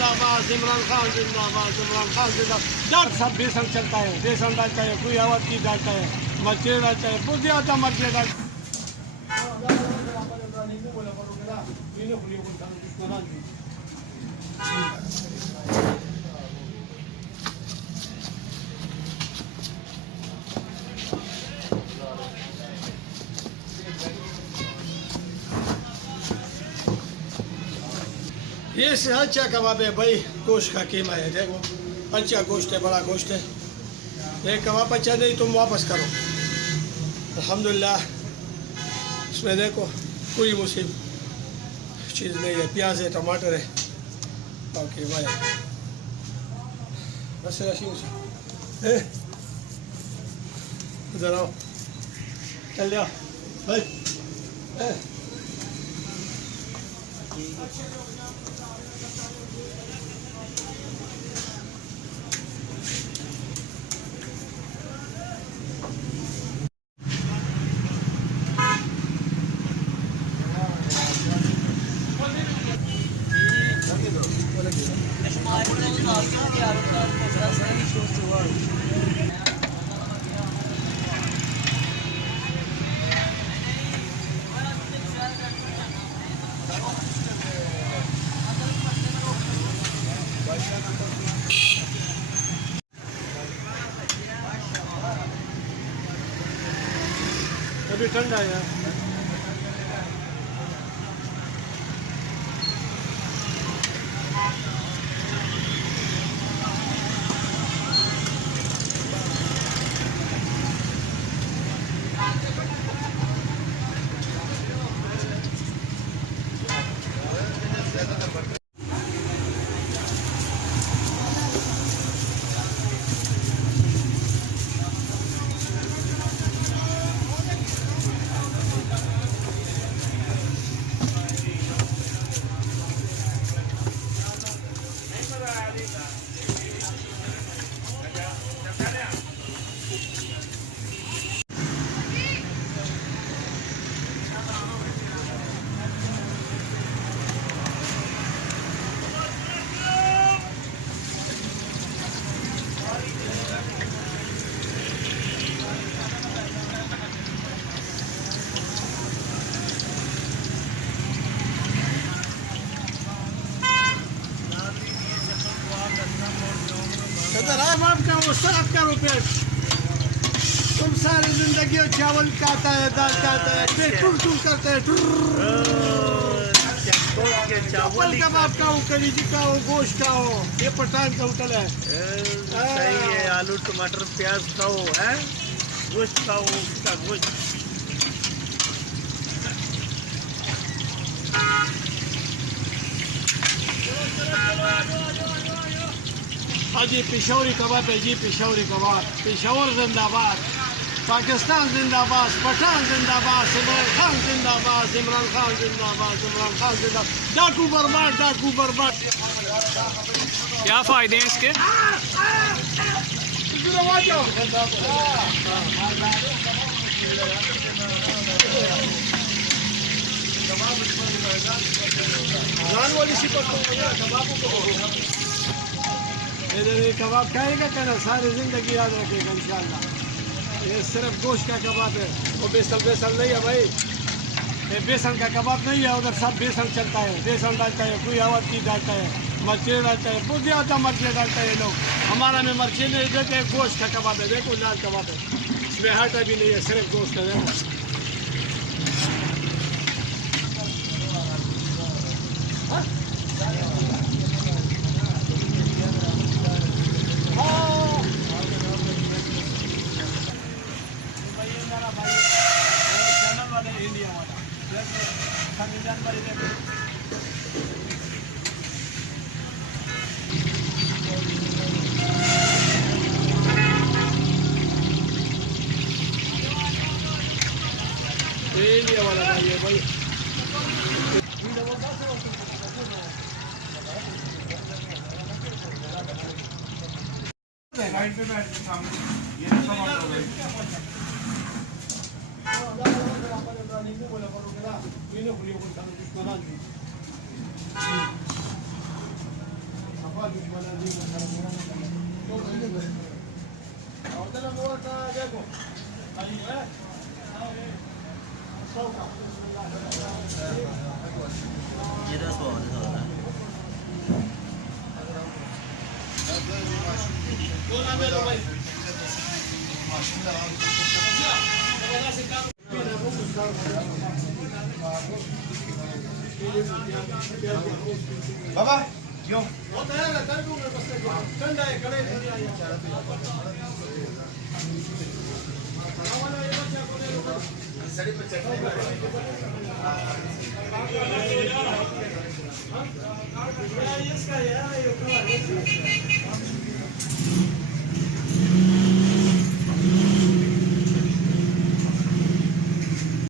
जिंदाबाद, इमरान खान जिंदाबाद, इमरान खान जिंदाबाद। सब बेसन चलता है, बेसन डालता है, कोई आवाज की डालता है, मर्ची डालता है, बहुत ज़्यादा मर्ची डालता है। ये अच्छा कबाब है भाई, गोश्त का कीमा है, देखो अच्छा गोश्त है, बड़ा गोश्त है। ये कबाब अच्छा नहीं तुम वापस करो। अल्हम्दुलिल्लाह इसमें देखो कोई मुसीब चीज़ नहीं है, प्याज है, टमाटर है। ओके भाई बस इधर आओ, चल जाओ भाई। अभी ठंडा है यार। का वो साफ करो पेट। तुम सारी जिंदगी चावल खाता है, दाल खाता है, पेट टूर टूर करते है। चावल कबाब का हो, कलीजी का हो, गोश्त का हो, ये पठान का होटल है। सही है, आलू टमाटर प्याज का हो, है गोश्त का हो, उसका गोश्त। हाँ जी, पिशौरी कबाब है जी, पिशौरी कबाब। पिशौर जिंदाबाद, पाकिस्तान जिंदाबाद, पठान जिंदाबाद, इमरान खान जिंदाबाद, इमरान खान जिंदाबाद, इमरान खान जिंदाबाद। डाकू बर्बाद, डाकू बर्बाद। क्या फायदे हैं इसके? इधर ये कबाब खाएगा क्या, सारी जिंदगी याद रखेगा इंशाल्लाह। ये सिर्फ गोश्त का कबाब है, वो बेसन बेसन नहीं है भाई, ये बेसन का कबाब नहीं है। उधर सब बेसन चलता है, बेसन डालता है, कोई आवाज की डालता है, मर्ची डालता है, बहुत ज़्यादा मर्ची डालता है ये लोग। हमारा में मर्ची नहीं देते, गोश्त का कबाब है, देखो लाल कबाब है, इसमें आटा भी नहीं है, सिर्फ गोश्त है। देखो इंडिया वाला भाई है भाई। साइड पे बैठ के सामने ये सब ऑर्डर हो गई। ये 10 हुआ था बाबा क्यों इसका यार